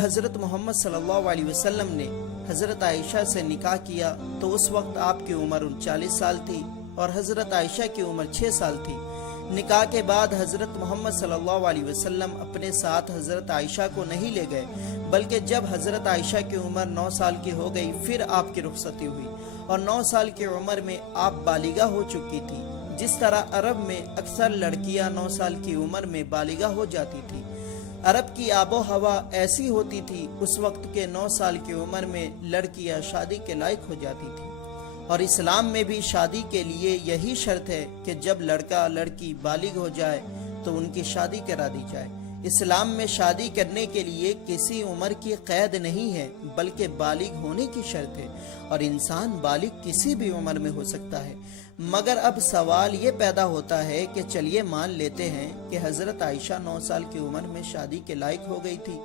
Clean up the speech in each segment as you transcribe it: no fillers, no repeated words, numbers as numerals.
حضرت محمد صلی اللہ علیہ وسلم نے حضرت عائشہ سے نکاح کیا تو اس وقت آپ کی عمر 39 سال تھی اور حضرت عائشہ کی عمر 6 سال تھی۔ نکاح کے بعد حضرت محمد صلی اللہ علیہ وسلم اپنے ساتھ حضرت عائشہ کو نہیں لے گئے، بلکہ جب حضرت عائشہ کی عمر 9 سال کی ہو گئی پھر آپ کی رخصتی ہوئی، اور 9 سال کی عمر میں آپ بالغہ ہو چکی تھی۔ جس طرح عرب میں اکثر لڑکیاں 9 سال کی عمر میں بالغہ ہو جاتی تھی، عرب کی آب و ہوا ایسی ہوتی تھی، اس وقت کے 9 سال کی عمر میں لڑکیاں شادی کے لائق ہو جاتی تھی۔ اور اسلام میں بھی شادی کے لیے یہی شرط ہے کہ جب لڑکا لڑکی بالغ ہو جائے تو ان کی شادی کرا دی جائے۔ اسلام میں شادی کرنے کے لیے کسی عمر کی قید نہیں ہے، بلکہ بالغ ہونے کی شرط ہے، اور انسان بالغ کسی بھی عمر میں ہو سکتا ہے۔ مگر اب سوال یہ پیدا ہوتا ہے کہ چلیے مان لیتے ہیں کہ حضرت عائشہ 9 سال کی عمر میں شادی کے لائق ہو گئی تھی،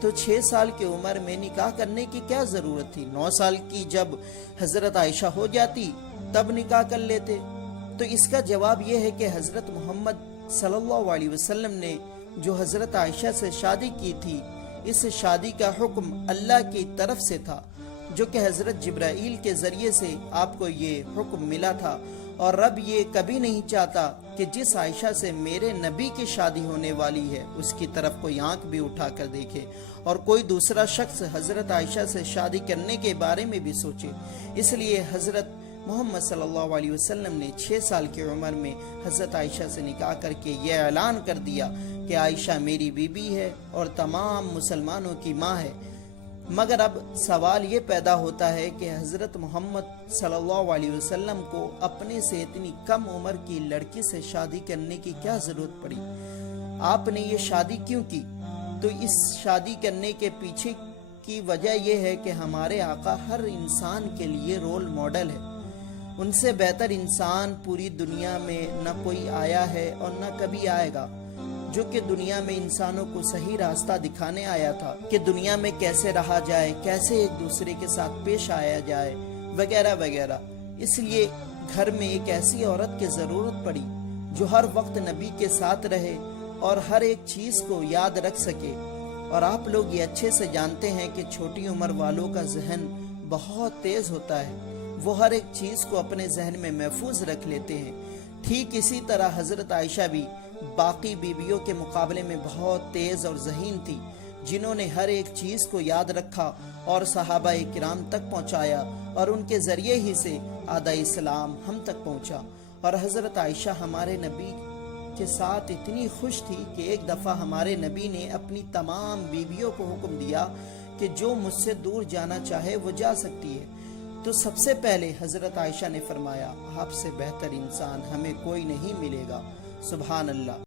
تو 6 سال کی عمر میں نکاح کرنے کی کیا ضرورت تھی؟ 9 سال کی جب حضرت عائشہ ہو جاتی تب نکاح کر لیتے۔ تو اس کا جواب یہ ہے کہ حضرت محمد صلی اللہ علیہ وسلم نے جو حضرت عائشہ سے شادی کی تھی، اس شادی کا حکم اللہ کی طرف سے تھا، جو کہ حضرت جبرائیل کے ذریعے سے آپ کو یہ حکم ملا تھا، اور رب یہ کبھی نہیں چاہتا کہ جس عائشہ سے میرے نبی کی شادی ہونے والی ہے اس کی طرف کوئی آنکھ بھی اٹھا کر دیکھے اور کوئی دوسرا شخص حضرت عائشہ سے شادی کرنے کے بارے میں بھی سوچے۔ اس لیے حضرت محمد صلی اللہ علیہ وسلم نے 6 سال کی عمر میں حضرت عائشہ سے نکاح کر کے یہ اعلان کر دیا کہ عائشہ میری بیوی ہے اور تمام مسلمانوں کی ماں ہے۔ مگر اب سوال یہ پیدا ہوتا ہے کہ حضرت محمد صلی اللہ علیہ وسلم کو اپنے سے اتنی کم عمر کی لڑکی سے شادی کرنے کی کیا ضرورت پڑی؟ آپ نے یہ شادی کیوں کی؟ تو اس شادی کرنے کے پیچھے کی وجہ یہ ہے کہ ہمارے آقا ہر انسان کے لیے رول ماڈل ہے۔ ان سے بہتر انسان پوری دنیا میں نہ کوئی آیا ہے اور نہ کبھی آئے گا، جو کہ دنیا میں انسانوں کو صحیح راستہ دکھانے آیا تھا کہ دنیا میں کیسے رہا جائے، کیسے ایک دوسرے کے ساتھ پیش آیا جائے، وغیرہ وغیرہ۔ اس لیے گھر میں ایک ایسی عورت کی ضرورت پڑی جو ہر وقت نبی کے ساتھ رہے اور ہر ایک چیز کو یاد رکھ سکے۔ اور آپ لوگ یہ اچھے سے جانتے ہیں کہ چھوٹی عمر والوں کا ذہن بہت تیز ہوتا ہے، وہ ہر ایک چیز کو اپنے ذہن میں محفوظ رکھ لیتے ہیں۔ ٹھیک اسی طرح حضرت عائشہ بھی باقی بیویوں کے مقابلے میں بہت تیز اور ذہین تھی، جنہوں نے ہر ایک چیز کو یاد رکھا اور صحابہ کرام تک پہنچایا، اور ان کے ذریعے ہی سے آدھا اسلام ہم تک پہنچا۔ اور حضرت عائشہ ہمارے نبی کے ساتھ اتنی خوش تھی کہ ایک دفعہ ہمارے نبی نے اپنی تمام بیویوں کو حکم دیا کہ جو مجھ سے دور جانا چاہے وہ جا سکتی ہے۔ تو سب سے پہلے حضرت عائشہ نے فرمایا، آپ سے بہتر انسان ہمیں کوئی نہیں ملے گا۔ سبحان اللہ۔